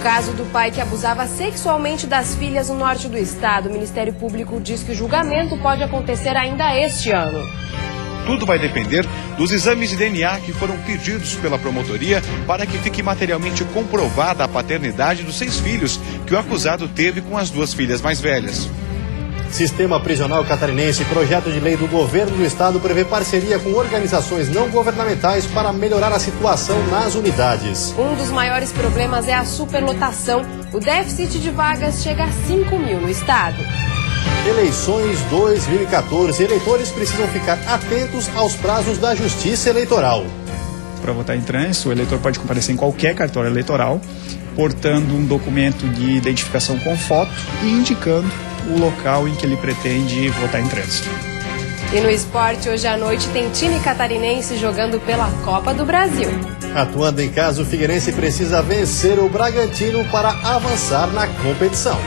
caso do pai que abusava sexualmente das filhas no norte do estado, o Ministério Público diz que o julgamento pode acontecer ainda este ano. Tudo vai depender dos exames de DNA que foram pedidos pela promotoria para que fique materialmente comprovada a paternidade dos 6 filhos que o acusado teve com as 2 filhas mais velhas. Sistema Prisional Catarinense, projeto de lei do governo do estado, prevê parceria com organizações não governamentais para melhorar a situação nas unidades. Um dos maiores problemas é a superlotação. O déficit de vagas chega a 5.000 no estado. Eleições 2014. Eleitores precisam ficar atentos aos prazos da Justiça Eleitoral. Para votar em trânsito, o eleitor pode comparecer em qualquer cartório eleitoral, portando um documento de identificação com foto e indicando o local em que ele pretende votar em trânsito. E no esporte, hoje à noite, tem time catarinense jogando pela Copa do Brasil. Atuando em casa, o Figueirense precisa vencer o Bragantino para avançar na competição.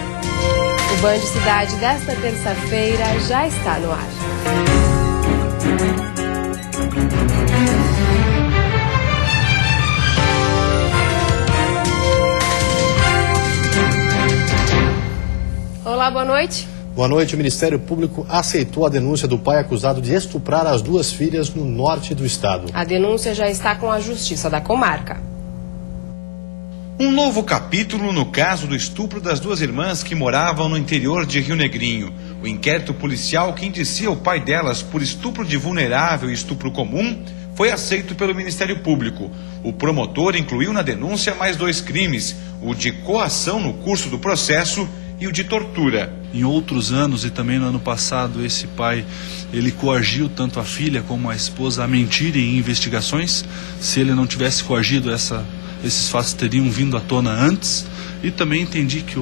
O Band Cidade desta terça-feira já está no ar. Olá, boa noite. Boa noite. O Ministério Público aceitou a denúncia do pai acusado de estuprar as 2 filhas no norte do estado. A denúncia já está com a Justiça da Comarca. Um novo capítulo no caso do estupro das 2 irmãs que moravam no interior de Rio Negrinho. O inquérito policial que indicia o pai delas por estupro de vulnerável e estupro comum foi aceito pelo Ministério Público. O promotor incluiu na denúncia mais 2 crimes, o de coação no curso do processo e o de tortura. Em outros anos e também no ano passado, esse pai, ele coagiu tanto a filha como a esposa a mentirem em investigações. Se ele não tivesse coagido, esses fatos teriam vindo à tona antes. E também entendi que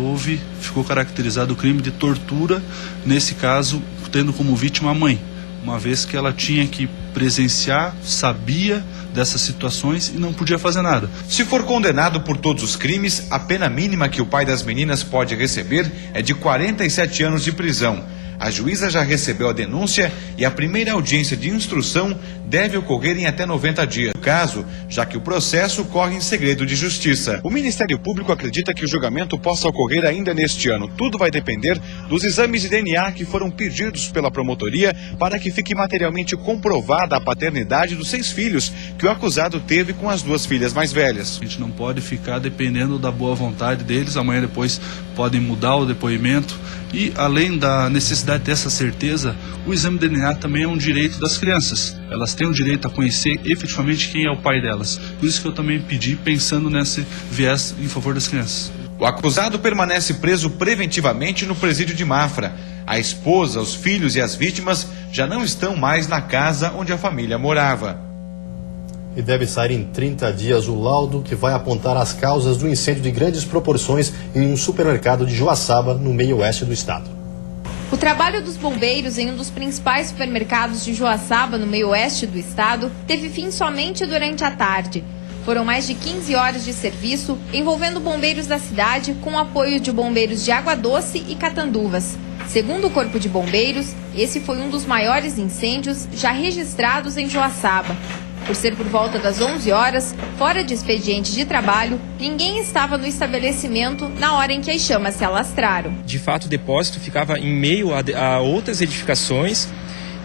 ficou caracterizado o crime de tortura, nesse caso, tendo como vítima a mãe, uma vez que ela tinha que presenciar, sabia dessas situações e não podia fazer nada. Se for condenado por todos os crimes, a pena mínima que o pai das meninas pode receber é de 47 anos de prisão. A juíza já recebeu a denúncia e a primeira audiência de instrução deve ocorrer em até 90 dias. No caso, já que o processo corre em segredo de justiça. O Ministério Público acredita que o julgamento possa ocorrer ainda neste ano. Tudo vai depender dos exames de DNA que foram pedidos pela promotoria para que fique materialmente comprovada a paternidade dos 6 filhos que o acusado teve com as 2 filhas mais velhas. A gente não pode ficar dependendo da boa vontade deles. Amanhã depois podem mudar o depoimento. E além da necessidade dessa certeza, o exame de DNA também é um direito das crianças. Elas têm o direito a conhecer efetivamente quem é o pai delas. Por isso que eu também pedi, pensando nesse viés em favor das crianças. O acusado permanece preso preventivamente no presídio de Mafra. A esposa, os filhos e as vítimas já não estão mais na casa onde a família morava. E deve sair em 30 dias o laudo que vai apontar as causas do incêndio de grandes proporções em um supermercado de Joaçaba, no meio-oeste do estado. O trabalho dos bombeiros em um dos principais supermercados de Joaçaba, no meio-oeste do estado, teve fim somente durante a tarde. Foram mais de 15 horas de serviço, envolvendo bombeiros da cidade, com o apoio de bombeiros de Água Doce e Catanduvas. Segundo o Corpo de Bombeiros, esse foi um dos maiores incêndios já registrados em Joaçaba. Por ser por volta das 11 horas, fora de expediente de trabalho, ninguém estava no estabelecimento na hora em que as chamas se alastraram. De fato, o depósito ficava em meio a outras edificações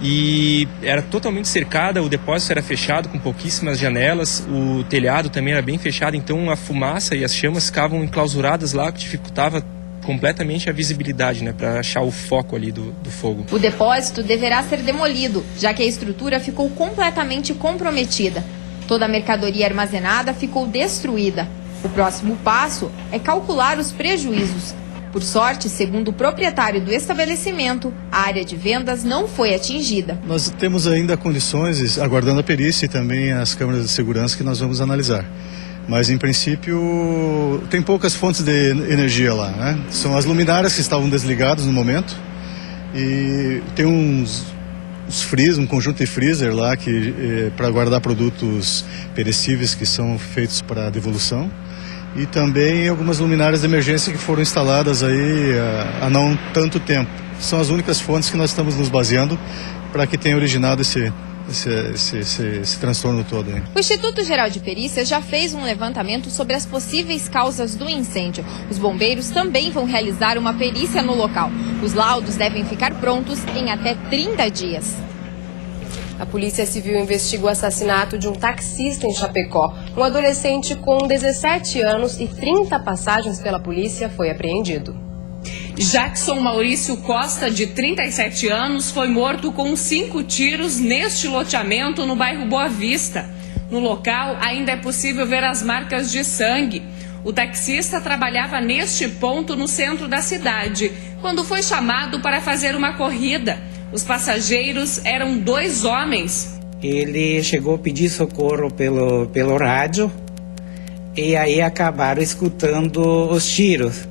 e era totalmente cercada, o depósito era fechado com pouquíssimas janelas, o telhado também era bem fechado, então a fumaça e as chamas ficavam enclausuradas lá, que dificultava completamente a visibilidade, para achar o foco ali do fogo. O depósito deverá ser demolido, já que a estrutura ficou completamente comprometida. Toda a mercadoria armazenada ficou destruída. O próximo passo é calcular os prejuízos. Por sorte, segundo o proprietário do estabelecimento, a área de vendas não foi atingida. Nós temos ainda condições, aguardando a perícia e também as câmeras de segurança que nós vamos analisar. Mas, em princípio, tem poucas fontes de energia lá, né? São as luminárias que estavam desligadas no momento e tem um conjunto de freezer lá para guardar produtos perecíveis que são feitos para devolução. E também algumas luminárias de emergência que foram instaladas aí há não tanto tempo. São as únicas fontes que nós estamos nos baseando para que tenha originado esse transtorno todo aí. O Instituto Geral de Perícias já fez um levantamento sobre as possíveis causas do incêndio. Os bombeiros também vão realizar uma perícia no local. Os laudos devem ficar prontos em até 30 dias. A Polícia Civil investiga o assassinato de um taxista em Chapecó. Um adolescente com 17 anos e 30 passagens pela polícia foi apreendido. Jackson Maurício Costa, de 37 anos, foi morto com 5 tiros neste loteamento no bairro Boa Vista. No local, ainda é possível ver as marcas de sangue. O taxista trabalhava neste ponto no centro da cidade, quando foi chamado para fazer uma corrida. Os passageiros eram 2 homens. Ele chegou a pedir socorro pelo rádio e aí acabaram escutando os tiros.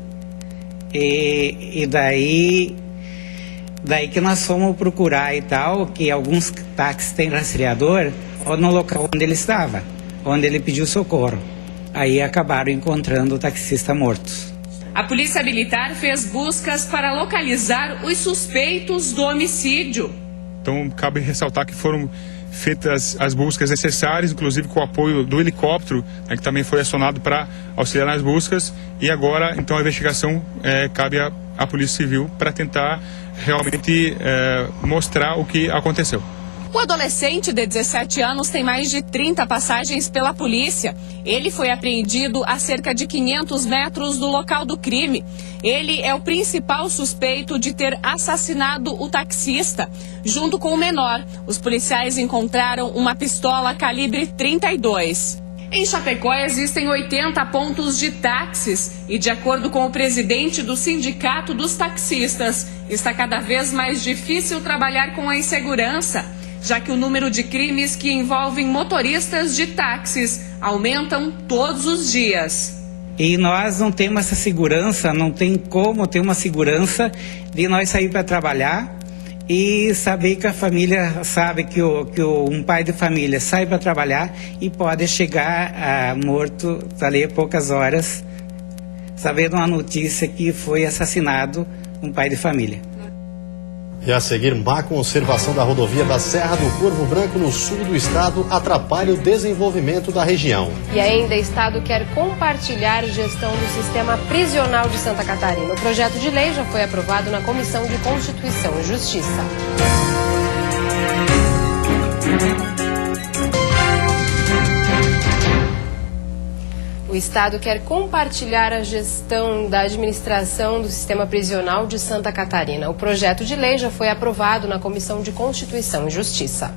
E daí que nós fomos procurar e tal, que alguns táxis têm rastreador no local onde ele estava, onde ele pediu socorro. Aí acabaram encontrando o taxista morto. A Polícia Militar fez buscas para localizar os suspeitos do homicídio. Então, cabe ressaltar que foram feitas as buscas necessárias, inclusive com o apoio do helicóptero, né, que também foi acionado para auxiliar nas buscas. E agora, então, a investigação cabe à Polícia Civil para tentar realmente mostrar o que aconteceu. O adolescente de 17 anos tem mais de 30 passagens pela polícia. Ele foi apreendido a cerca de 500 metros do local do crime. Ele é o principal suspeito de ter assassinado o taxista. Junto com o menor, os policiais encontraram uma pistola calibre 32. Em Chapecó existem 80 pontos de táxis e, de acordo com o presidente do Sindicato dos Taxistas, está cada vez mais difícil trabalhar com a insegurança, já que o número de crimes que envolvem motoristas de táxis aumentam todos os dias. E nós não temos essa segurança, não tem como ter uma segurança de nós sair para trabalhar e saber que a família sabe que um pai de família sai para trabalhar e pode chegar morto ali a poucas horas, sabendo uma notícia que foi assassinado um pai de família. E a seguir, má conservação da rodovia da Serra do Corvo Branco no sul do estado atrapalha o desenvolvimento da região. E ainda o estado quer compartilhar a gestão do sistema prisional de Santa Catarina. O projeto de lei já foi aprovado na Comissão de Constituição e Justiça. O Estado quer compartilhar a gestão da administração do sistema prisional de Santa Catarina. O projeto de lei já foi aprovado na Comissão de Constituição e Justiça.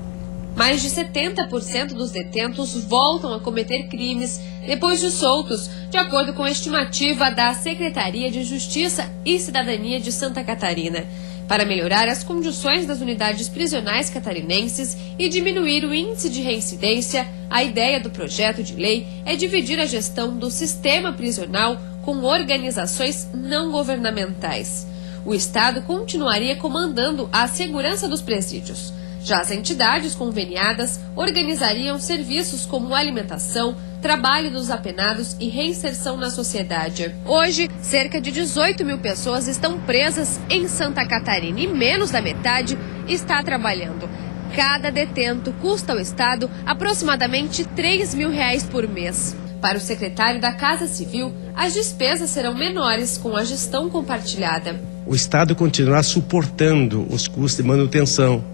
Mais de 70% dos detentos voltam a cometer crimes depois de soltos, de acordo com a estimativa da Secretaria de Justiça e Cidadania de Santa Catarina. Para melhorar as condições das unidades prisionais catarinenses e diminuir o índice de reincidência, a ideia do projeto de lei é dividir a gestão do sistema prisional com organizações não governamentais. O Estado continuaria comandando a segurança dos presídios. Já as entidades conveniadas organizariam serviços como alimentação, trabalho dos apenados e reinserção na sociedade. Hoje, cerca de 18 mil pessoas estão presas em Santa Catarina e menos da metade está trabalhando. Cada detento custa ao Estado aproximadamente R$3 mil por mês. Para o secretário da Casa Civil, as despesas serão menores com a gestão compartilhada. O Estado continuará suportando os custos de manutenção,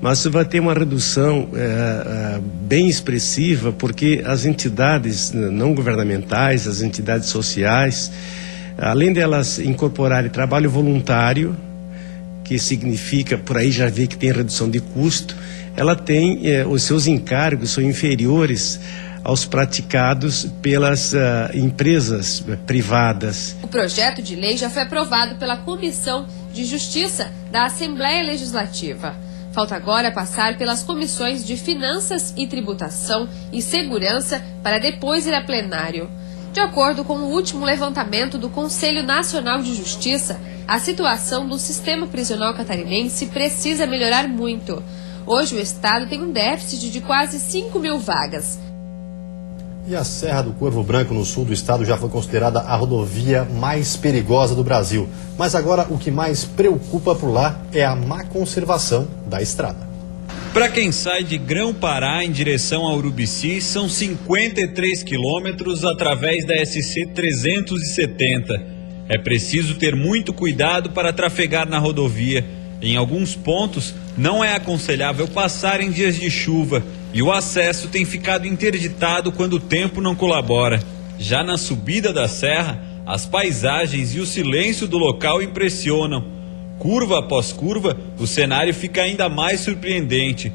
mas vai ter uma redução bem expressiva, porque as entidades não governamentais, as entidades sociais, além delas incorporarem trabalho voluntário, que significa, por aí já vê que tem redução de custo, ela tem, os seus encargos são inferiores aos praticados pelas empresas privadas. O projeto de lei já foi aprovado pela Comissão de Justiça da Assembleia Legislativa. Falta agora passar pelas comissões de Finanças e Tributação e Segurança para depois ir a plenário. De acordo com o último levantamento do Conselho Nacional de Justiça, a situação do sistema prisional catarinense precisa melhorar muito. Hoje o Estado tem um déficit de quase 5 mil vagas. E a Serra do Corvo Branco, no sul do estado, já foi considerada a rodovia mais perigosa do Brasil. Mas agora o que mais preocupa por lá é a má conservação da estrada. Para quem sai de Grão-Pará em direção a Urubici, são 53 quilômetros através da SC 370. É preciso ter muito cuidado para trafegar na rodovia. Em alguns pontos, não é aconselhável passar em dias de chuva e o acesso tem ficado interditado quando o tempo não colabora. Já na subida da serra, as paisagens e o silêncio do local impressionam. Curva após curva, o cenário fica ainda mais surpreendente.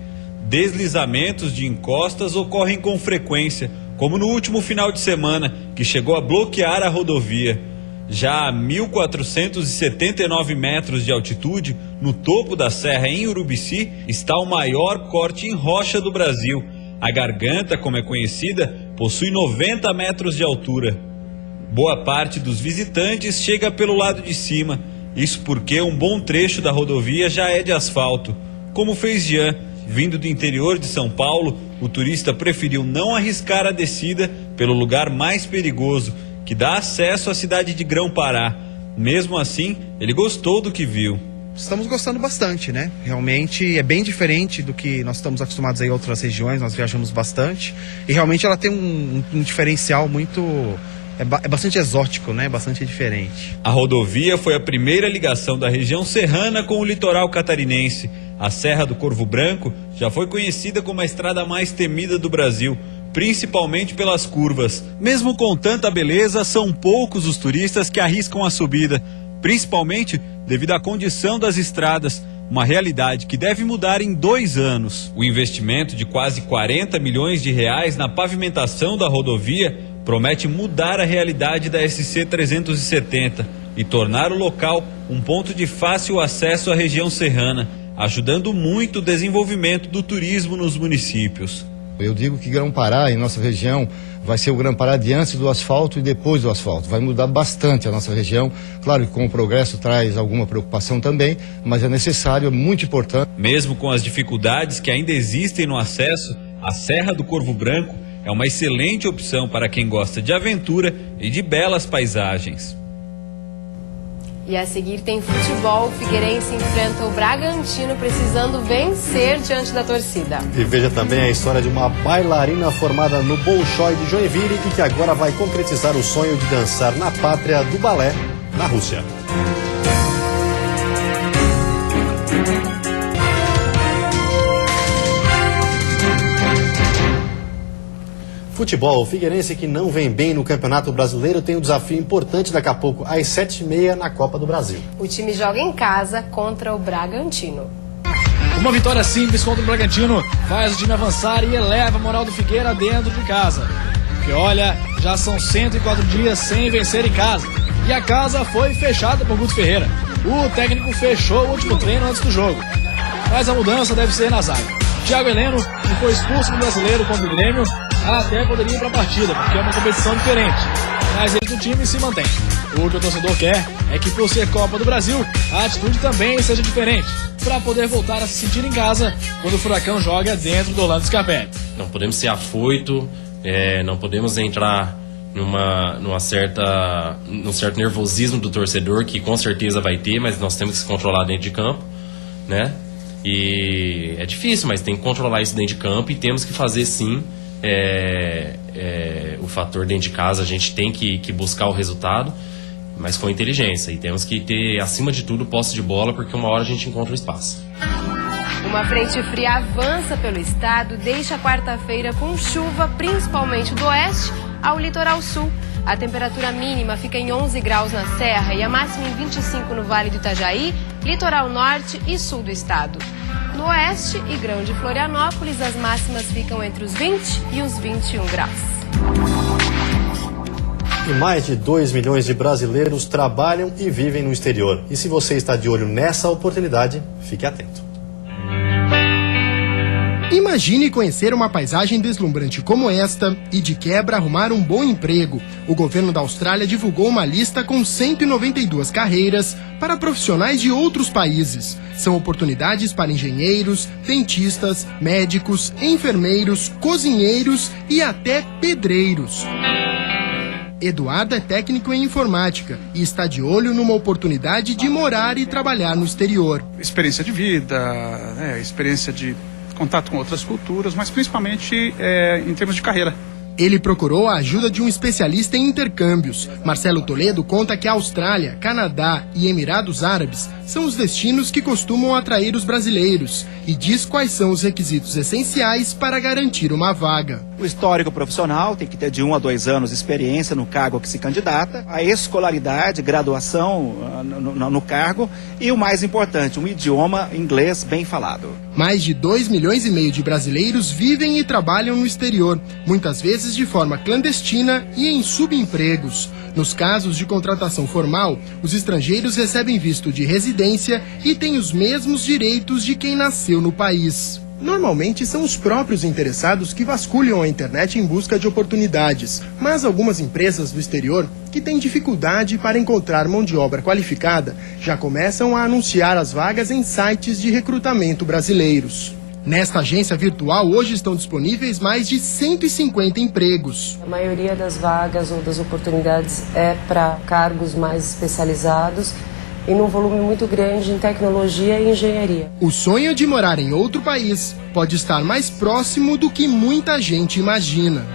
Deslizamentos de encostas ocorrem com frequência, como no último final de semana, que chegou a bloquear a rodovia. Já a 1.479 metros de altitude, no topo da serra em Urubici, está o maior corte em rocha do Brasil. A garganta, como é conhecida, possui 90 metros de altura. Boa parte dos visitantes chega pelo lado de cima. Isso porque um bom trecho da rodovia já é de asfalto. Como fez Jean, vindo do interior de São Paulo, o turista preferiu não arriscar a descida pelo lugar mais perigoso, que dá acesso à cidade de Grão-Pará. Mesmo assim, ele gostou do que viu. Estamos gostando bastante, né? Realmente é bem diferente do que nós estamos acostumados aí em outras regiões, nós viajamos bastante. E realmente ela tem um diferencial muito... É bastante exótico, né? Bastante diferente. A rodovia foi a primeira ligação da região serrana com o litoral catarinense. A Serra do Corvo Branco já foi conhecida como a estrada mais temida do Brasil, principalmente pelas curvas. Mesmo com tanta beleza, são poucos os turistas que arriscam a subida, principalmente devido à condição das estradas, uma realidade que deve mudar em 2 anos. O investimento de quase 40 milhões de reais na pavimentação da rodovia promete mudar a realidade da SC 370 e tornar o local um ponto de fácil acesso à região serrana, ajudando muito o desenvolvimento do turismo nos municípios. Eu digo que Grão-Pará, em nossa região, vai ser o Grão-Pará de antes do asfalto e depois do asfalto. Vai mudar bastante a nossa região. Claro que com o progresso traz alguma preocupação também, mas é necessário, é muito importante. Mesmo com as dificuldades que ainda existem no acesso, a Serra do Corvo Branco é uma excelente opção para quem gosta de aventura e de belas paisagens. E a seguir tem futebol. O Figueirense enfrenta o Bragantino precisando vencer diante da torcida. E veja também a história de uma bailarina formada no Bolshoi de Joinville e que agora vai concretizar o sonho de dançar na pátria do balé, na Rússia. Futebol, o Figueirense que não vem bem no Campeonato Brasileiro tem um desafio importante daqui a pouco, às 7h30 na Copa do Brasil. O time joga em casa contra o Bragantino. Uma vitória simples contra o Bragantino faz o time avançar e eleva a moral do Figueira dentro de casa. Porque olha, já são 104 dias sem vencer em casa. E a casa foi fechada por Guto Ferreira. O técnico fechou o último treino antes do jogo. Mas a mudança deve ser na zaga. Thiago Heleno, que foi expulso do Brasileiro contra o Grêmio, até poderia ir para a partida, porque é uma competição diferente. Mas ele do time se mantém. O que o torcedor quer é que, por ser Copa do Brasil, a atitude também seja diferente, para poder voltar a se sentir em casa quando o Furacão joga dentro do Orlando Scarpelli. Não podemos ser afoito, não podemos entrar num certo nervosismo do torcedor, que com certeza vai ter, mas nós temos que se controlar dentro de campo, né? E é difícil, mas tem que controlar isso dentro de campo e temos que fazer sim o fator dentro de casa. A gente tem que buscar o resultado, mas com inteligência, e temos que ter, acima de tudo, posse de bola, porque uma hora a gente encontra o espaço. Uma frente fria avança pelo estado, deixa a quarta-feira com chuva, principalmente do oeste ao litoral sul. A temperatura mínima fica em 11 graus na Serra e a máxima em 25 no Vale do Itajaí, litoral norte e sul do estado. No oeste e Grão de Florianópolis, as máximas ficam entre os 20 e os 21 graus. E mais de 2 milhões de brasileiros trabalham e vivem no exterior. E se você está de olho nessa oportunidade, fique atento. Imagine conhecer uma paisagem deslumbrante como esta e, de quebra, arrumar um bom emprego. O governo da Austrália divulgou uma lista com 192 carreiras para profissionais de outros países. São oportunidades para engenheiros, dentistas, médicos, enfermeiros, cozinheiros e até pedreiros. Eduardo é técnico em informática e está de olho numa oportunidade de morar e trabalhar no exterior. Experiência de vida, experiência de contato com outras culturas, mas principalmente em termos de carreira. Ele procurou a ajuda de um especialista em intercâmbios. Marcelo Toledo conta que a Austrália, Canadá e Emirados Árabes são os destinos que costumam atrair os brasileiros e diz quais são os requisitos essenciais para garantir uma vaga. O histórico profissional tem que ter de 1 a 2 anos de experiência no cargo a que se candidata, a escolaridade, graduação no cargo e o mais importante, um idioma inglês bem falado. Mais de 2,5 milhões de brasileiros vivem e trabalham no exterior, muitas vezes de forma clandestina e em subempregos. Nos casos de contratação formal, os estrangeiros recebem visto de residência e têm os mesmos direitos de quem nasceu no país. Normalmente são os próprios interessados que vasculham a internet em busca de oportunidades, mas algumas empresas do exterior, que têm dificuldade para encontrar mão de obra qualificada, já começam a anunciar as vagas em sites de recrutamento brasileiros. Nesta agência virtual, hoje estão disponíveis mais de 150 empregos. A maioria das vagas ou das oportunidades é para cargos mais especializados e num volume muito grande em tecnologia e engenharia. O sonho de morar em outro país pode estar mais próximo do que muita gente imagina.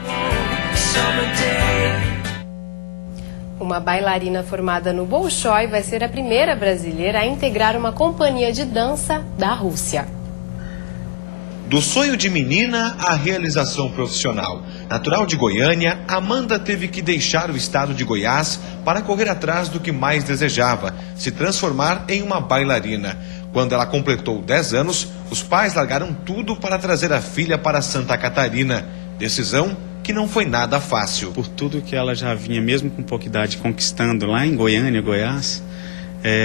Uma bailarina formada no Bolshoi vai ser a primeira brasileira a integrar uma companhia de dança da Rússia. Do sonho de menina à realização profissional. Natural de Goiânia, Amanda teve que deixar o estado de Goiás para correr atrás do que mais desejava, se transformar em uma bailarina. Quando ela completou 10 anos, os pais largaram tudo para trazer a filha para Santa Catarina. Decisão que não foi nada fácil. Por tudo que ela já vinha, mesmo com pouca idade, conquistando lá em Goiânia, Goiás,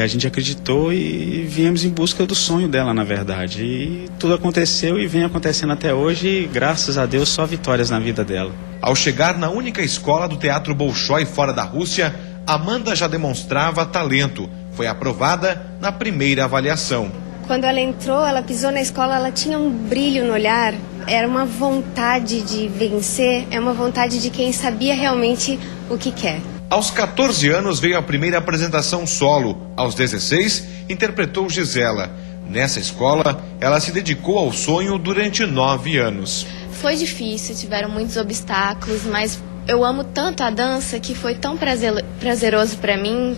a gente acreditou e viemos em busca do sonho dela, na verdade. E tudo aconteceu e vem acontecendo até hoje e, graças a Deus, só vitórias na vida dela. Ao chegar na única escola do Teatro Bolshoi fora da Rússia, Amanda já demonstrava talento. Foi aprovada na primeira avaliação. Quando ela entrou, ela pisou na escola, ela tinha um brilho no olhar. Era uma vontade de vencer, é uma vontade de quem sabia realmente o que quer. Aos 14 anos veio a primeira apresentação solo. Aos 16, interpretou Gisela. Nessa escola, ela se dedicou ao sonho durante 9 anos. Foi difícil, tiveram muitos obstáculos, mas eu amo tanto a dança que foi tão prazeroso para mim.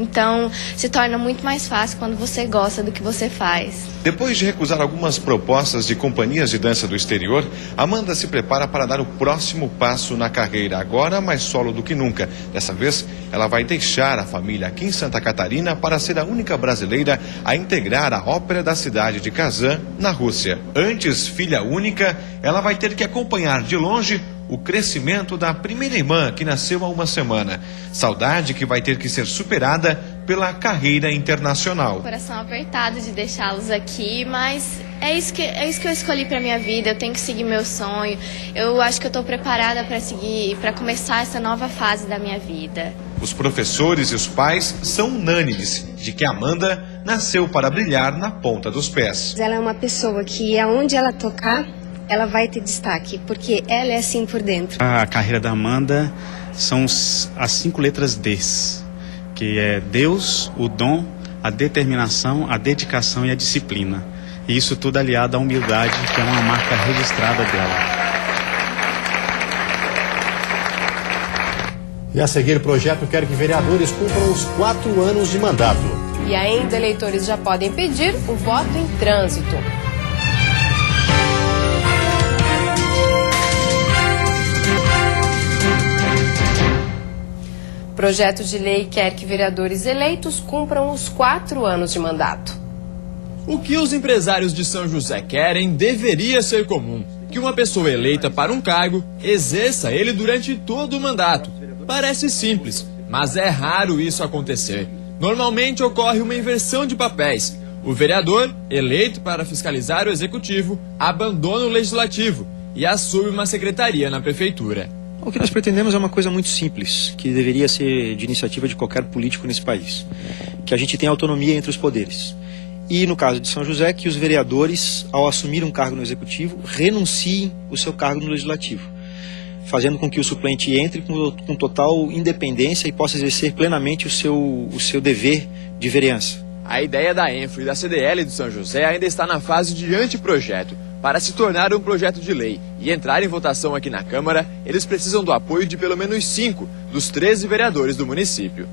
Então, se torna muito mais fácil quando você gosta do que você faz. Depois de recusar algumas propostas de companhias de dança do exterior, Amanda se prepara para dar o próximo passo na carreira, agora mais solo do que nunca. Dessa vez, ela vai deixar a família aqui em Santa Catarina para ser a única brasileira a integrar a ópera da cidade de Kazan, na Rússia. Antes filha única, ela vai ter que acompanhar de longe o crescimento da primeira irmã, que nasceu há uma semana. Saudade que vai ter que ser superada pela carreira internacional. Coração apertado de deixá-los aqui, mas é isso que eu escolhi para minha vida. Eu tenho que seguir meu sonho. Eu acho que eu estou preparada para seguir, para começar essa nova fase da minha vida. Os professores e os pais são unânimes de que Amanda nasceu para brilhar na ponta dos pés. Ela é uma pessoa que, aonde ela tocar, ela vai ter destaque, porque ela é assim por dentro. A carreira da Amanda são as 5 letras Ds, que é Deus, o dom, a determinação, a dedicação e a disciplina. E isso tudo aliado à humildade, que é uma marca registrada dela. E a seguir, o projeto quer que vereadores cumpram os 4 anos de mandato. E ainda, eleitores já podem pedir o voto em trânsito. Projeto de lei quer que vereadores eleitos cumpram os 4 anos de mandato. O que os empresários de São José querem deveria ser comum. Que uma pessoa eleita para um cargo exerça ele durante todo o mandato. Parece simples, mas é raro isso acontecer. Normalmente ocorre uma inversão de papéis. O vereador, eleito para fiscalizar o executivo, abandona o legislativo e assume uma secretaria na prefeitura. O que nós pretendemos é uma coisa muito simples, que deveria ser de iniciativa de qualquer político nesse país. Que a gente tenha autonomia entre os poderes. E, no caso de São José, que os vereadores, ao assumir um cargo no Executivo, renunciem o seu cargo no Legislativo, fazendo com que o suplente entre com total independência e possa exercer plenamente o seu dever de vereança. A ideia da ENFRO e da CDL de São José ainda está na fase de anteprojeto. Para se tornar um projeto de lei e entrar em votação aqui na Câmara, eles precisam do apoio de pelo menos 5 dos 13 vereadores do município.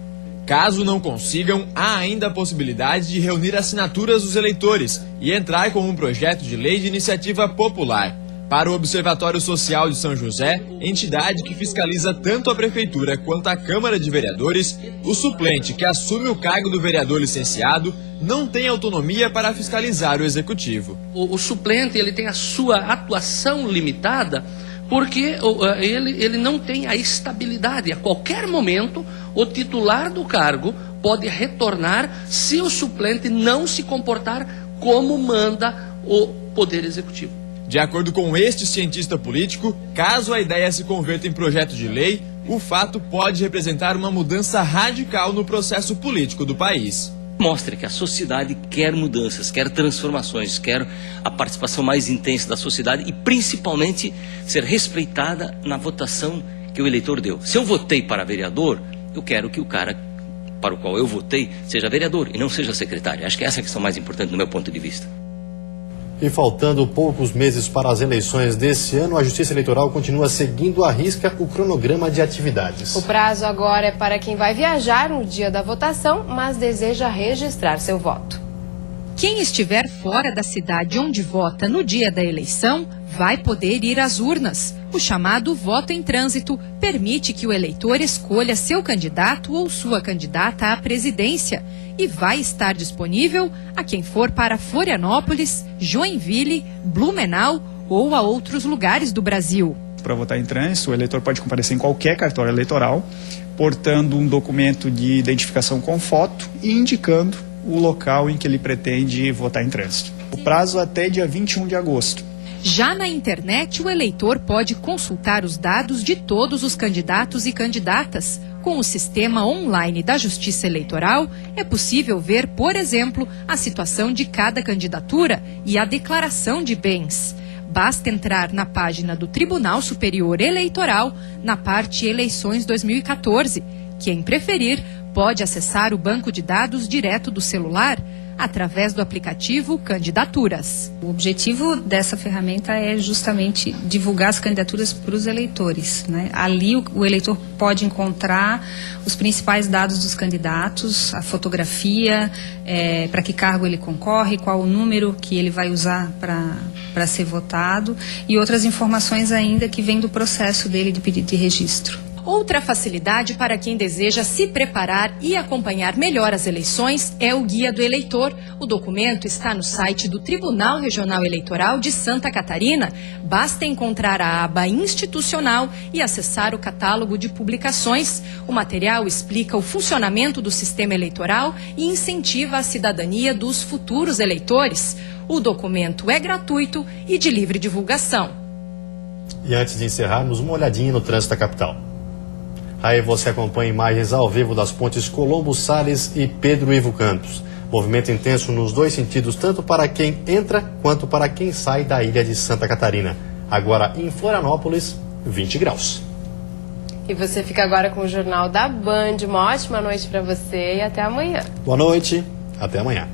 Caso não consigam, há ainda a possibilidade de reunir assinaturas dos eleitores e entrar com um projeto de lei de iniciativa popular. Para o Observatório Social de São José, entidade que fiscaliza tanto a Prefeitura quanto a Câmara de Vereadores, o suplente que assume o cargo do vereador licenciado não tem autonomia para fiscalizar o Executivo. O suplente ele tem a sua atuação limitada porque ele não tem a estabilidade. A qualquer momento, o titular do cargo pode retornar se o suplente não se comportar como manda o Poder Executivo. De acordo com este cientista político, caso a ideia se converta em projeto de lei, o fato pode representar uma mudança radical no processo político do país. Mostra que a sociedade quer mudanças, quer transformações, quer a participação mais intensa da sociedade e principalmente ser respeitada na votação que o eleitor deu. Se eu votei para vereador, eu quero que o cara para o qual eu votei seja vereador e não seja secretário. Acho que essa é a questão mais importante do meu ponto de vista. E faltando poucos meses para as eleições desse ano, a Justiça Eleitoral continua seguindo à risca o cronograma de atividades. O prazo agora é para quem vai viajar no dia da votação, mas deseja registrar seu voto. Quem estiver fora da cidade onde vota no dia da eleição vai poder ir às urnas. O chamado voto em trânsito permite que o eleitor escolha seu candidato ou sua candidata à presidência e vai estar disponível a quem for para Florianópolis, Joinville, Blumenau ou a outros lugares do Brasil. Para votar em trânsito, o eleitor pode comparecer em qualquer cartório eleitoral, portando um documento de identificação com foto e indicando o local em que ele pretende votar em trânsito. O prazo até dia 21 de agosto. Já na internet, o eleitor pode consultar os dados de todos os candidatos e candidatas. Com o sistema online da Justiça Eleitoral, é possível ver, por exemplo, a situação de cada candidatura e a declaração de bens. Basta entrar na página do Tribunal Superior Eleitoral, na parte Eleições 2014. Quem preferir, pode acessar o banco de dados direto do celular, através do aplicativo Candidaturas. O objetivo dessa ferramenta é justamente divulgar as candidaturas para os eleitores, né? Ali o eleitor pode encontrar os principais dados dos candidatos, a fotografia, para que cargo ele concorre, qual o número que ele vai usar para ser votado e outras informações ainda que vêm do processo dele de pedido de registro. Outra facilidade para quem deseja se preparar e acompanhar melhor as eleições é o Guia do Eleitor. O documento está no site do Tribunal Regional Eleitoral de Santa Catarina. Basta encontrar a aba institucional e acessar o catálogo de publicações. O material explica o funcionamento do sistema eleitoral e incentiva a cidadania dos futuros eleitores. O documento é gratuito e de livre divulgação. E antes de encerrarmos, uma olhadinha no trânsito da capital. Aí você acompanha imagens ao vivo das pontes Colombo Salles e Pedro Ivo Campos. Movimento intenso nos dois sentidos, tanto para quem entra quanto para quem sai da ilha de Santa Catarina. Agora em Florianópolis, 20 graus. E você fica agora com o Jornal da Band. Uma ótima noite para você e até amanhã. Boa noite, até amanhã.